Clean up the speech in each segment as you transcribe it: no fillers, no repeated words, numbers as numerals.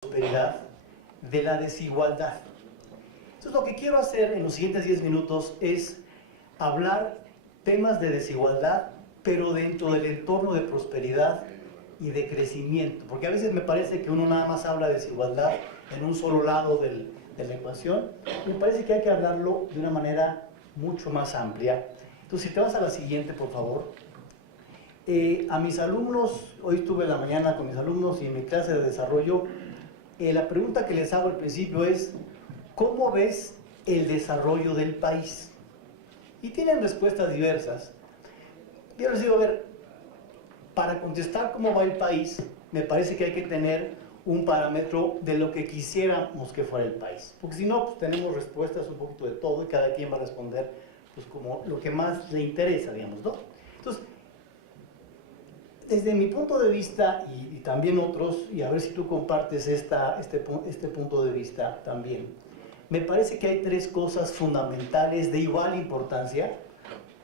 prosperidad de la desigualdad. Entonces, lo que quiero hacer en los siguientes 10 minutos es hablar temas de desigualdad, pero dentro del entorno de prosperidad y de crecimiento, porque a veces me parece que uno nada más habla de desigualdad en un solo lado de la ecuación. Me parece que hay que hablarlo de una manera mucho más amplia. Entonces, si te vas a la siguiente, por favor. A mis alumnos, hoy estuve en la mañana con mis alumnos y en mi clase de desarrollo, la pregunta que les hago al principio es: ¿cómo ves el desarrollo del país? Y tienen respuestas diversas. Yo les digo, a ver, para contestar cómo va el país, me parece que hay que tener un parámetro de lo que quisiéramos que fuera el país. Porque si no, pues tenemos respuestas un poquito de todo y cada quien va a responder pues como lo que más le interesa, digamos, ¿no? Entonces, desde mi punto de vista y también otros, y a ver si tú compartes este punto de vista también, me parece que hay tres cosas fundamentales de igual importancia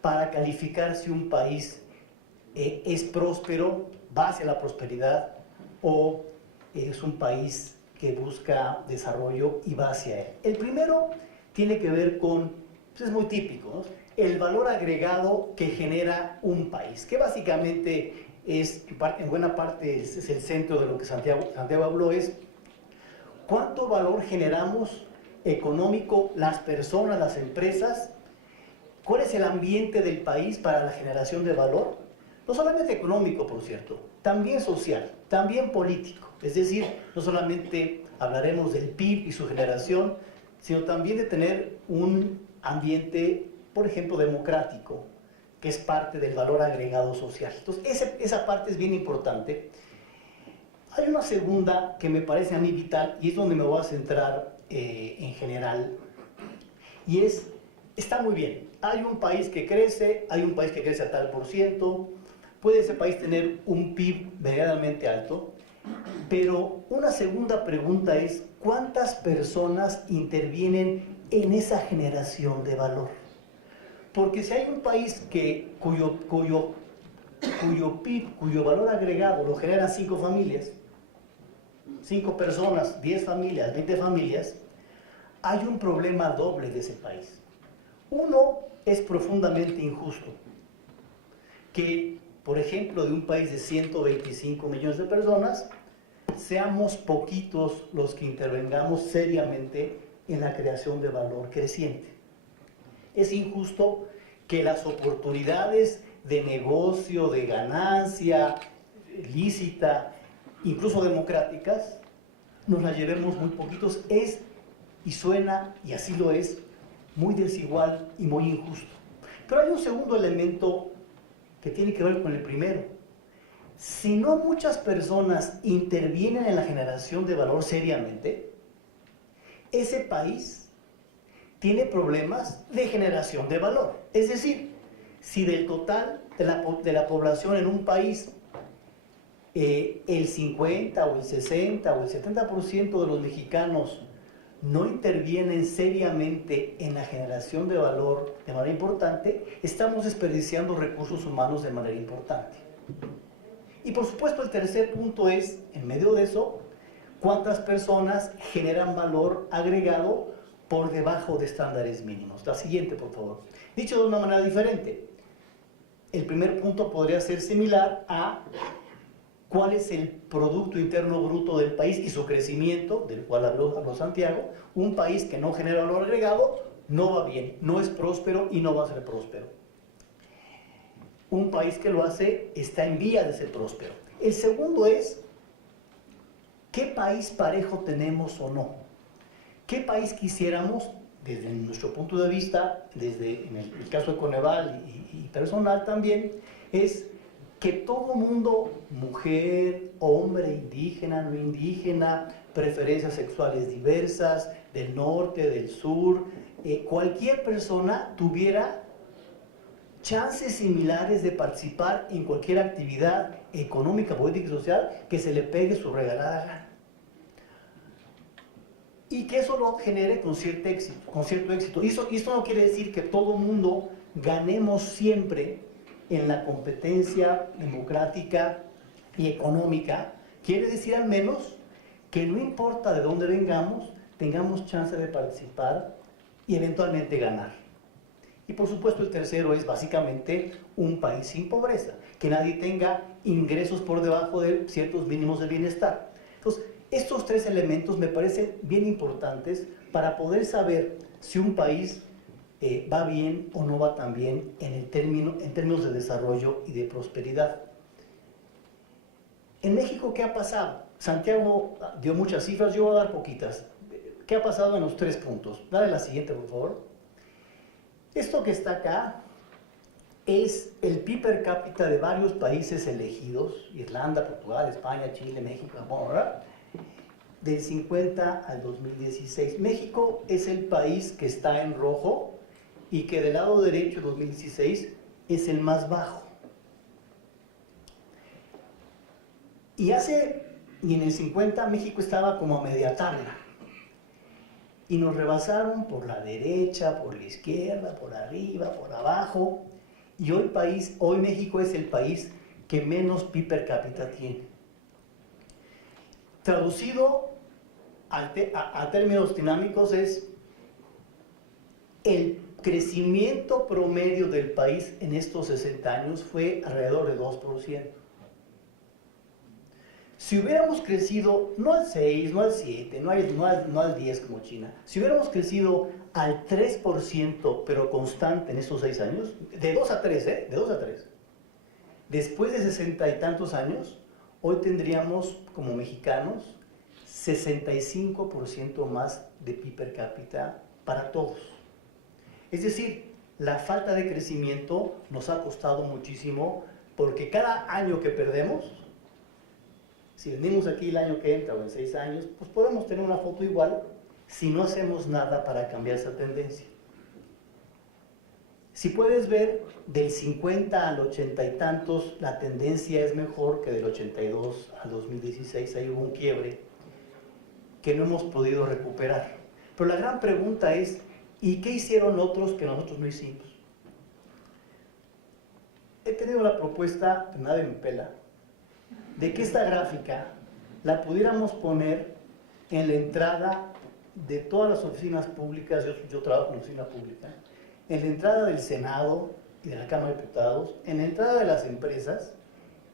para calificar si un país es próspero, va hacia la prosperidad, o es un país que busca desarrollo y va hacia él. El primero tiene que ver con, pues es muy típico, ¿no?, el valor agregado que genera un país, que básicamente es, en buena parte es el centro de lo que Santiago habló, es cuánto valor generamos económico las personas, las empresas, cuál es el ambiente del país para la generación de valor, no solamente económico, por cierto, también social, también político. Es decir, no solamente hablaremos del PIB y su generación, sino también de tener un ambiente, por ejemplo, democrático, que es parte del valor agregado social. Entonces, esa parte es bien importante. Hay una segunda que me parece a mí vital, y es donde me voy a centrar en general, y está muy bien. Hay un país que crece, hay un país que crece a tal por ciento, puede ese país tener un PIB medianamente alto, pero una segunda pregunta es: ¿cuántas personas intervienen en esa generación de valor? Porque si hay un país cuyo PIB, cuyo valor agregado lo generan 5 familias, 5 personas, 10 familias, 20 familias, hay un problema doble de ese país. Uno, es profundamente injusto que, por ejemplo, de un país de 125 millones de personas, seamos poquitos los que intervengamos seriamente en la creación de valor creciente. Es injusto que las oportunidades de negocio, de ganancia lícita, incluso democráticas, nos las llevemos muy poquitos. Es, y suena, y así lo es, muy desigual y muy injusto. Pero hay un segundo elemento que tiene que ver con el primero. Si no muchas personas intervienen en la generación de valor seriamente, ese país tiene problemas de generación de valor. Es decir, si del total de la población en un país, el 50 o el 60 o el 70% de los mexicanos no intervienen seriamente en la generación de valor de manera importante, estamos desperdiciando recursos humanos de manera importante. Y por supuesto, el tercer punto es, en medio de eso, cuántas personas generan valor agregado por debajo de estándares mínimos. La siguiente, por favor. Dicho de una manera diferente, el primer punto podría ser similar a cuál es el Producto Interno Bruto del país y su crecimiento, del cual habló Santiago. Un país que no genera valor agregado no va bien, no es próspero y no va a ser próspero. Un país que lo hace está en vía de ser próspero. El segundo es, ¿qué país parejo tenemos o no? ¿Qué país quisiéramos, desde nuestro punto de vista, desde en el caso de Coneval y personal también, es que todo mundo, mujer, hombre, indígena, no indígena, preferencias sexuales diversas, del norte, del sur, cualquier persona tuviera chances similares de participar en cualquier actividad económica, política y social que se le pegue su regalada gana. Y que eso lo genere con cierto éxito. Y esto no quiere decir que todo mundo ganemos siempre en la competencia democrática y económica. Quiere decir al menos que no importa de dónde vengamos, tengamos chance de participar y eventualmente ganar. Y por supuesto el tercero es básicamente un país sin pobreza, que nadie tenga ingresos por debajo de ciertos mínimos de bienestar. Entonces, estos tres elementos me parecen bien importantes para poder saber si un país va bien o no va tan bien en términos de desarrollo y de prosperidad. En México, ¿qué ha pasado? Santiago dio muchas cifras, yo voy a dar poquitas. ¿Qué ha pasado en los 3 puntos? Dale la siguiente, por favor. Esto que está acá es el PIB per cápita de varios países elegidos, Irlanda, Portugal, España, Chile, México, Japón, ¿verdad? Del 50 al 2016. México es el país que está en rojo y que del lado derecho, 2016, es el más bajo. Y en el 50 México estaba como a media tabla. Y nos rebasaron por la derecha, por la izquierda, por arriba, por abajo. Y hoy México es el país que menos PIB per cápita tiene. Traducido a términos dinámicos es el crecimiento promedio del país en estos 60 años fue alrededor de 2%. Si hubiéramos crecido, no al 6, no al 7, no al 10 como China, si hubiéramos crecido al 3%, pero constante en estos 6 años, de 2 a 3, de 2 a 3, después de 60 y tantos años, hoy tendríamos como mexicanos 65% más de PIB per cápita para todos. Es decir, la falta de crecimiento nos ha costado muchísimo porque cada año que perdemos, si venimos aquí el año que entra o en 6 años, pues podemos tener una foto igual si no hacemos nada para cambiar esa tendencia. Si puedes ver, del 50 al 80 y tantos, la tendencia es mejor que del 82 al 2016, ahí hubo un quiebre que no hemos podido recuperar. Pero la gran pregunta es, ¿y qué hicieron otros que nosotros no hicimos? He tenido la propuesta, nadie me pela, de que esta gráfica la pudiéramos poner en la entrada de todas las oficinas públicas, yo trabajo en oficina pública, en la entrada del Senado y de la Cámara de Diputados, en la entrada de las empresas,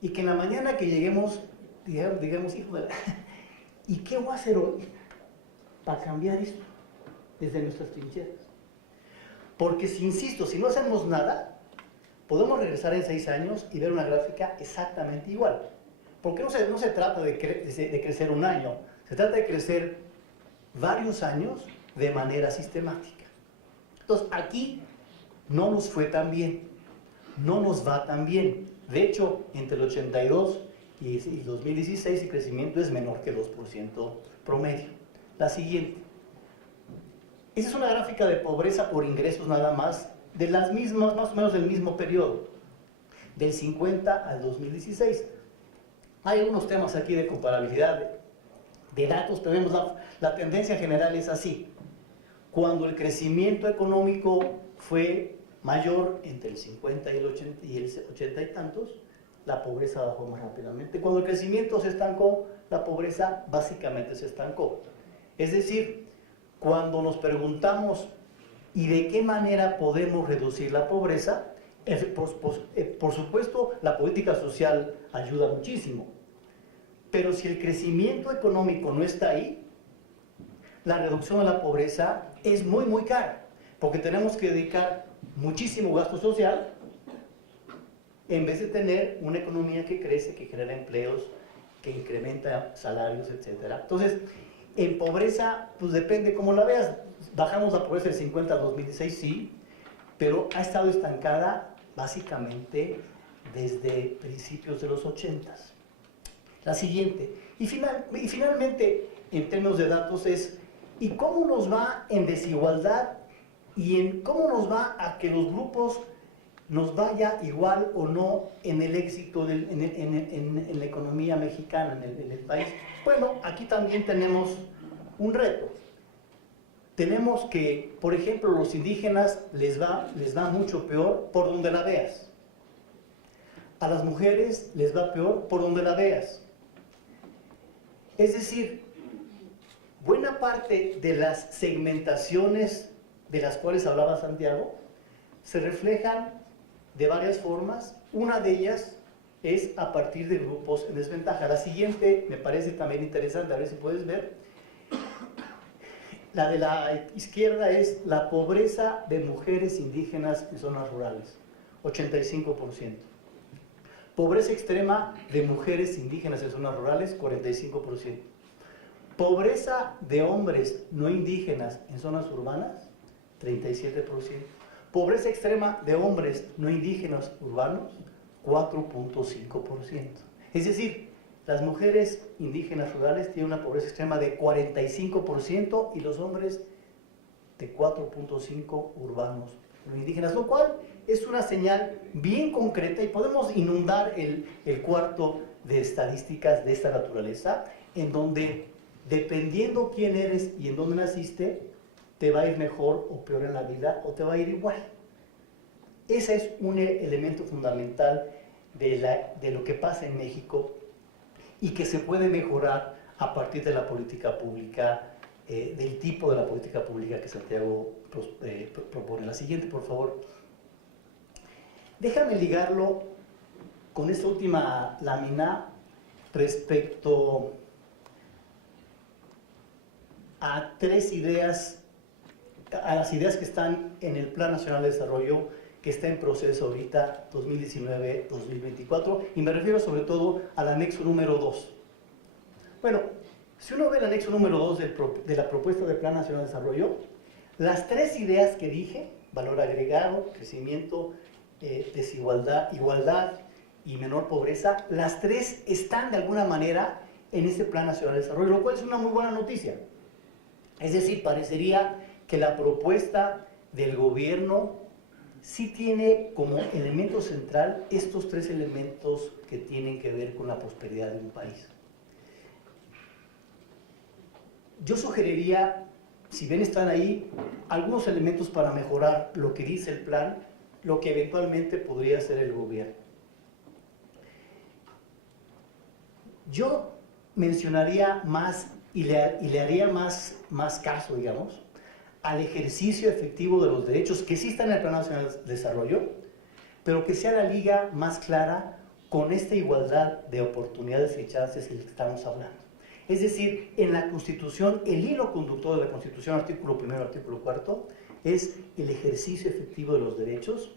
y que en la mañana que lleguemos, digamos, hijo de la... ¿Y qué voy a hacer hoy para cambiar esto desde nuestras trincheras? Porque si insisto, si no hacemos nada, podemos regresar en 6 años y ver una gráfica exactamente igual. Porque no se trata de crecer un año, se trata de crecer varios años de manera sistemática. Entonces, aquí no nos fue tan bien, no nos va tan bien. De hecho, entre el 82 y 2016 el crecimiento es menor que 2% promedio. La siguiente. Esa es una gráfica de pobreza por ingresos nada más, de las mismas, más o menos del mismo periodo, del 50 al 2016. Hay algunos temas aquí de comparabilidad de datos, pero vemos la tendencia general es así. Cuando el crecimiento económico fue mayor entre el 50 y el 80 y tantos, la pobreza bajó más rápidamente. Cuando el crecimiento se estancó, la pobreza básicamente se estancó. Es decir, cuando nos preguntamos ¿y de qué manera podemos reducir la pobreza? Por supuesto, la política social ayuda muchísimo. Pero si el crecimiento económico no está ahí, la reducción de la pobreza es muy, muy cara. Porque tenemos que dedicar muchísimo gasto social en vez de tener una economía que crece, que genera empleos, que incrementa salarios, etc. Entonces, en pobreza, pues depende cómo la veas. Bajamos la pobreza del 50 al 2016, sí, pero ha estado estancada básicamente desde principios de los 80. La siguiente. Y finalmente, en términos de datos, es ¿y cómo nos va en desigualdad y en cómo nos va a que los grupos nos vaya igual o no en el éxito en la economía mexicana, en el país? Bueno, aquí también tenemos un reto. Tenemos que, por ejemplo, los indígenas les va mucho peor por donde la veas. A las mujeres les va peor por donde la veas. Es decir, parte de las segmentaciones de las cuales hablaba Santiago se reflejan de varias formas. Una de ellas es a partir de grupos en desventaja. La siguiente me parece también interesante, a ver si puedes ver. La de la izquierda es la pobreza de mujeres indígenas en zonas rurales, 85%. Pobreza extrema de mujeres indígenas en zonas rurales, 45%. Pobreza de hombres no indígenas en zonas urbanas, 37%. Pobreza extrema de hombres no indígenas urbanos, 4.5%. Es decir, las mujeres indígenas rurales tienen una pobreza extrema de 45% y los hombres de 4.5% urbanos no indígenas, lo cual es una señal bien concreta y podemos inundar el cuarto de estadísticas de esta naturaleza, en donde dependiendo quién eres y en dónde naciste, te va a ir mejor o peor en la vida o te va a ir igual. Ese es un elemento fundamental de lo que pasa en México y que se puede mejorar a partir de la política pública, del tipo de la política pública que Santiago propone. La siguiente, por favor. Déjame ligarlo con esta última lámina respecto a tres ideas, a las ideas que están en el Plan Nacional de Desarrollo que está en proceso ahorita, 2019-2024, y me refiero sobre todo al anexo número 2. Bueno, si uno ve el anexo número 2 de la propuesta del Plan Nacional de Desarrollo, las tres ideas que dije, valor agregado, crecimiento, desigualdad, igualdad y menor pobreza, las tres están de alguna manera en este Plan Nacional de Desarrollo, lo cual es una muy buena noticia. Es decir, parecería que la propuesta del gobierno sí tiene como elemento central estos tres elementos que tienen que ver con la prosperidad de un país. Yo sugeriría, si bien están ahí, algunos elementos para mejorar lo que dice el plan, lo que eventualmente podría hacer el gobierno. Yo mencionaría más y le haría más caso, digamos, al ejercicio efectivo de los derechos que sí están en el Plan Nacional de Desarrollo, pero que sea la liga más clara con esta igualdad de oportunidades y chances de las que estamos hablando. Es decir, en la Constitución, el hilo conductor de la Constitución, artículo primero, artículo cuarto, es el ejercicio efectivo de los derechos.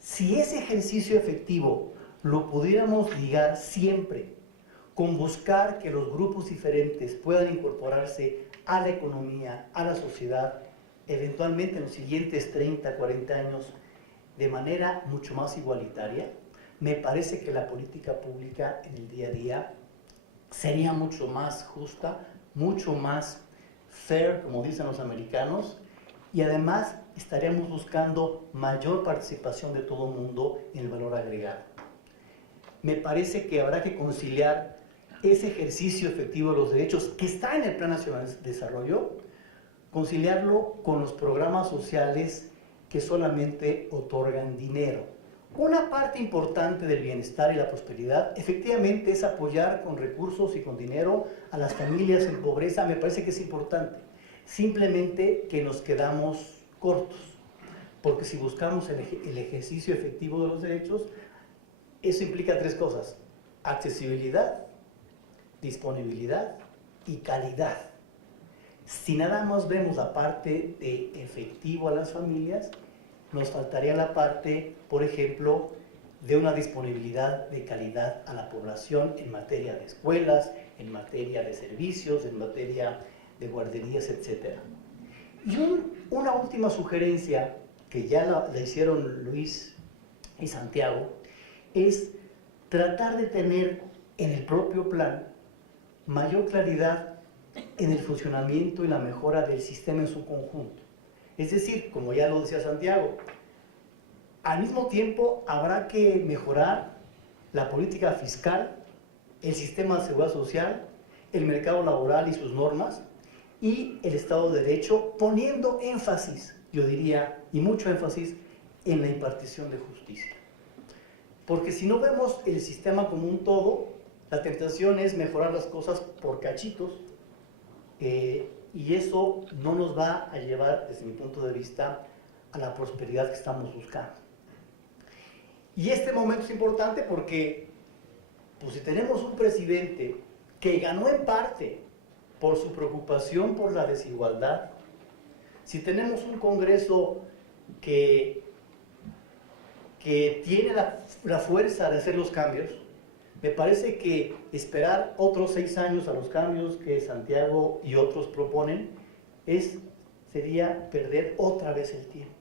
Si ese ejercicio efectivo lo pudiéramos ligar siempre con buscar que los grupos diferentes puedan incorporarse a la economía, a la sociedad, eventualmente en los siguientes 30, 40 años, de manera mucho más igualitaria, me parece que la política pública en el día a día sería mucho más justa, mucho más fair, como dicen los americanos, y además estaríamos buscando mayor participación de todo el mundo en el valor agregado. Me parece que habrá que conciliar ese ejercicio efectivo de los derechos que está en el Plan Nacional de Desarrollo, conciliarlo con los programas sociales que solamente otorgan dinero. Una parte importante del bienestar y la prosperidad efectivamente es apoyar con recursos y con dinero a las familias en pobreza, me parece que es importante. Simplemente que nos quedamos cortos, porque si buscamos el ejercicio efectivo de los derechos, eso implica tres cosas: accesibilidad, disponibilidad y calidad. Si nada más vemos la parte de efectivo a las familias, nos faltaría la parte, por ejemplo, de una disponibilidad de calidad a la población en materia de escuelas, en materia de servicios, en materia de guarderías, etc. Y una última sugerencia, que ya la hicieron Luis y Santiago, es tratar de tener en el propio plan mayor claridad en el funcionamiento y la mejora del sistema en su conjunto. Es decir, como ya lo decía Santiago, al mismo tiempo habrá que mejorar la política fiscal, el sistema de seguridad social, el mercado laboral y sus normas, y el Estado de Derecho, poniendo énfasis, yo diría, y mucho énfasis, en la impartición de justicia. Porque si no vemos el sistema como un todo, la tentación es mejorar las cosas por cachitos, y eso no nos va a llevar, desde mi punto de vista, a la prosperidad que estamos buscando. Y este momento es importante porque, pues, si tenemos un presidente que ganó en parte por su preocupación por la desigualdad, si tenemos un Congreso que tiene la fuerza de hacer los cambios, me parece que esperar otros 6 años a los cambios que Santiago y otros proponen sería perder otra vez el tiempo.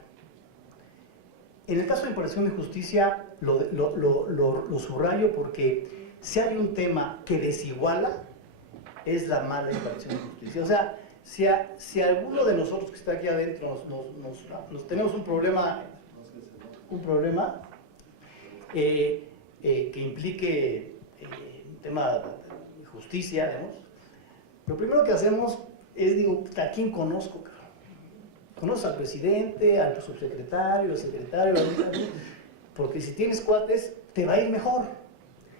En el caso de impartición de justicia lo subrayo porque si hay un tema que desiguala es la mala impartición de justicia. O sea, si alguno de nosotros que está aquí adentro nos tenemos un problema que implique un tema de justicia, digamos, lo primero que hacemos es, digo, ¿a quién conozco? Conoces al presidente, al subsecretario, al secretario, porque si tienes cuates, te va a ir mejor.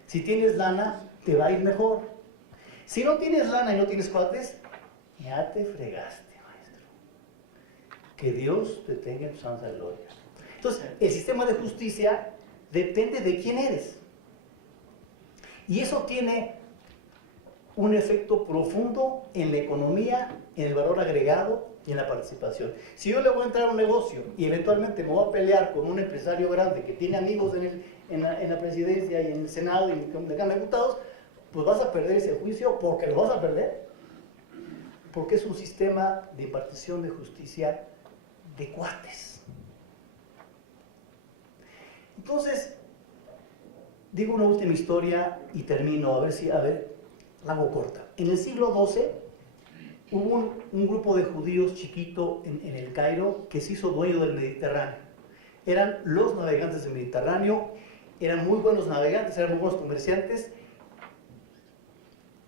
Si tienes lana, te va a ir mejor. Si no tienes lana y no tienes cuates, ya te fregaste, maestro. Que Dios te tenga en tu santa gloria. Entonces, el sistema de justicia depende de quién eres. Y eso tiene un efecto profundo en la economía, en el valor agregado y en la participación. Si yo le voy a entrar a un negocio y eventualmente me voy a pelear con un empresario grande que tiene amigos en la presidencia y en el Senado y en la Cámara de Diputados, pues vas a perder ese juicio porque lo vas a perder. Porque es un sistema de impartición de justicia de cuates. Entonces, digo una última historia y termino, la hago corta. En el siglo XII hubo un grupo de judíos chiquito en el Cairo que se hizo dueño del Mediterráneo. Eran los navegantes del Mediterráneo, eran muy buenos navegantes, eran muy buenos comerciantes,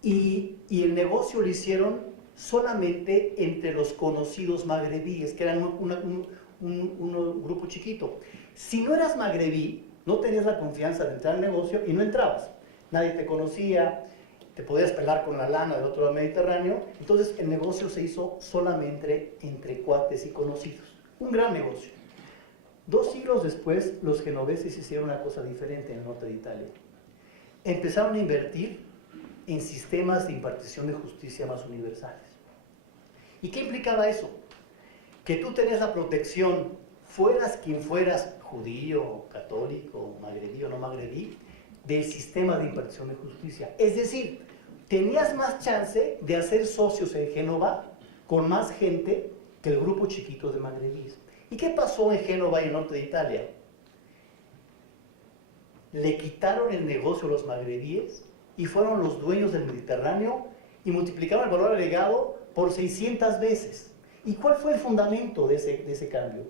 y el negocio lo hicieron solamente entre los conocidos magrebíes, que eran un grupo chiquito. Si no eras magrebí, no tenías la confianza de entrar al negocio y no entrabas. Nadie te conocía, te podías pelar con la lana del otro lado del Mediterráneo. Entonces el negocio se hizo solamente entre cuates y conocidos. Un gran negocio. 2 siglos después, los genoveses hicieron una cosa diferente en el norte de Italia. Empezaron a invertir en sistemas de impartición de justicia más universales. ¿Y qué implicaba eso? Que tú tenías la protección, fueras quien fueras, judío, católico, magrebí o no magrebí, del sistema de impartición de justicia. Es decir, tenías más chance de hacer socios en Génova con más gente que el grupo chiquito de magrebíes. ¿Y qué pasó en Génova y en el norte de Italia? Le quitaron el negocio a los magrebíes y fueron los dueños del Mediterráneo y multiplicaron el valor agregado por 600 veces. ¿Y cuál fue el fundamento de ese cambio?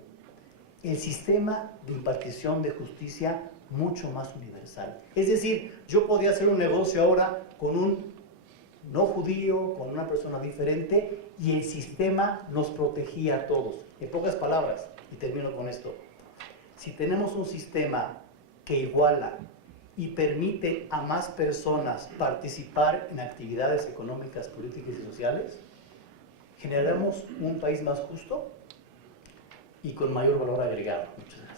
El sistema de impartición de justicia mucho más universal. Es decir, yo podía hacer un negocio ahora con un no judío, con una persona diferente, y el sistema nos protegía a todos. En pocas palabras, y termino con esto, si tenemos un sistema que iguala y permite a más personas participar en actividades económicas, políticas y sociales, generamos un país más justo y con mayor valor agregado. Muchas gracias.